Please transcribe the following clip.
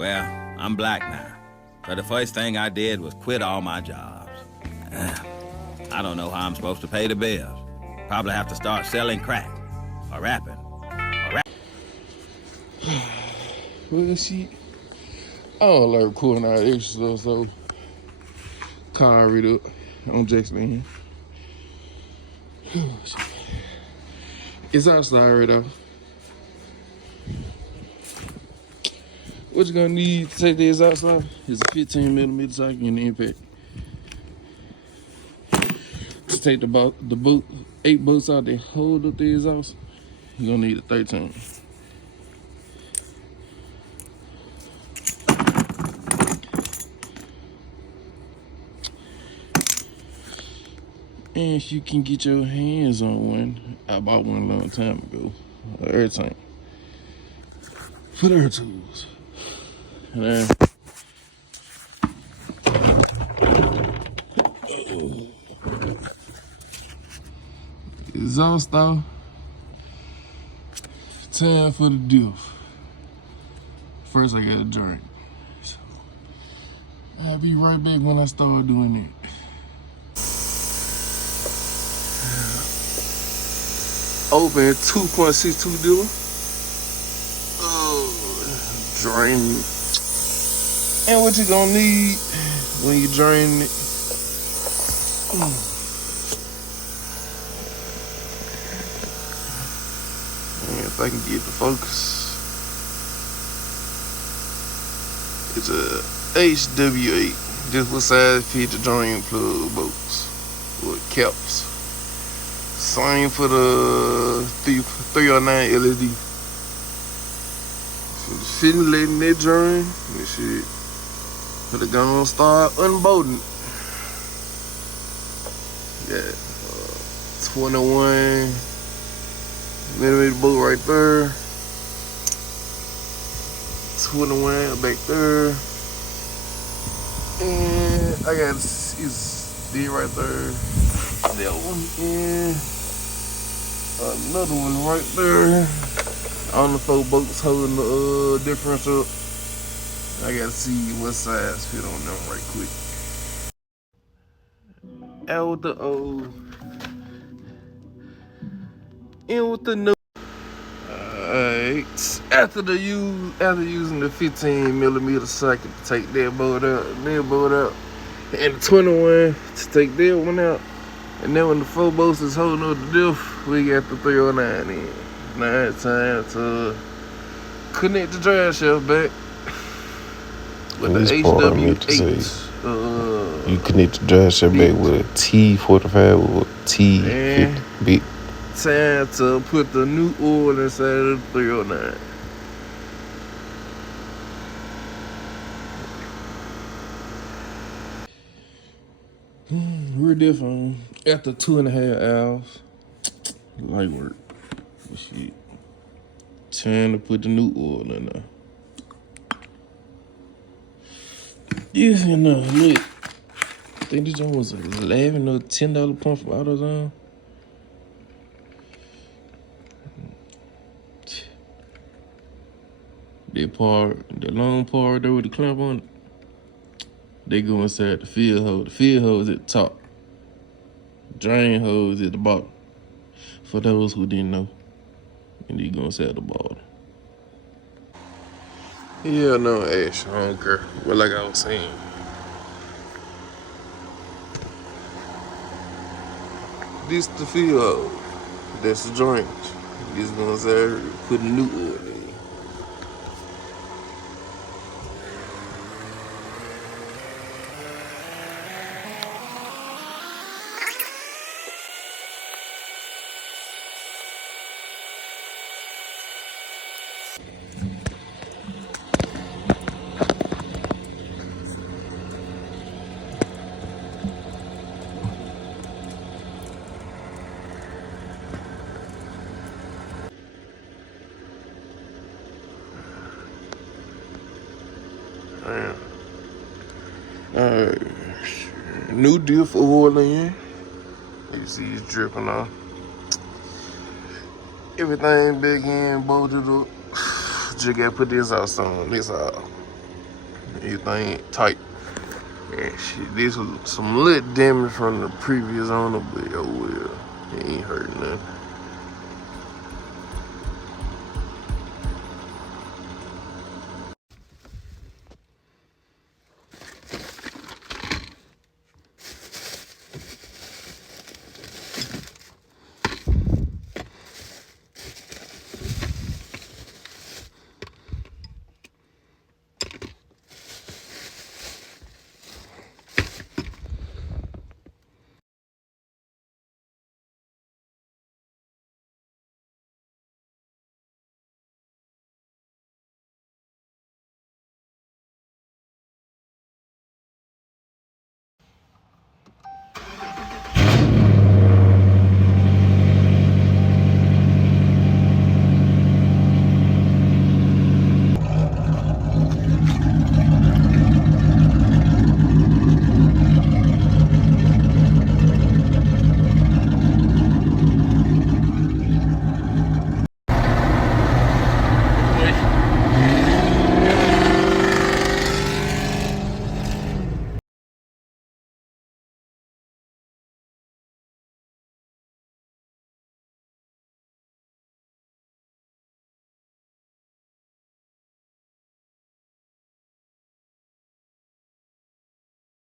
Well, I'm black now, so the first thing I did was quit all my jobs. I don't know how I'm supposed to pay the bills. Probably have to start selling crack, or rapping, Well, shit, I don't like recording all that extra stuff, so car read up on Jackson. It's outside right now. What you gonna need to take this outside is a 15mm socket and the impact. To take the bolt, 8 bolts out that hold up the exhaust, you're gonna need a 13. And if you can get your hands on one, I bought one a long time ago, an air tank for the air tools. And exhaust off, time for the diff. First I gotta drink. So I'll be right back when I start doing that. Open 2.62 dealer. Drain. And what you gonna need when you drain it? And if I can get the focus, it's a HW8. This what size fit the drain plug bolts with caps. Same for the 309 LED. So the fitting letting that drain. This shit. But it gonna start unbolting. Got 21mm bolt right there. 21 back there. And I got it's D right there. That one and another one right there on the 4 bolts holding the differential. I gotta see what size fit on them right quick. Out with the old, in with the new. Alright, after using the 15mm socket to take that bolt out, and the 21 to take that one out. And then when the 4 bolts is holding up the diff, we got the 309 in. Now it's time to connect the drive shaft back with the HW8. You connect the drive shaft back with a T45 or T50 bit. Time to put the new oil inside of the 309. We're different after 2.5 hours. Light work. Shit. Time to put the new oil in there. Yes, you know, look. I think this one was $11 or $10 pump from AutoZone. That part, the long part there with the clamp on it, they go inside the field hose. The field hose at the top. Drain hose at the bottom. For those who didn't know. And they go inside the bottom. Yeah, no, Ash, I don't care. But like I was saying, this the field hose. That's the drainage. This goes there, putting new oil in. Alright, new diff oil in. You see it's dripping off. Everything big in, bolted up. Just gotta put this out on. This all. Everything tight. And shit, this was some little damage from the previous owner, but oh well, he ain't hurt nothing.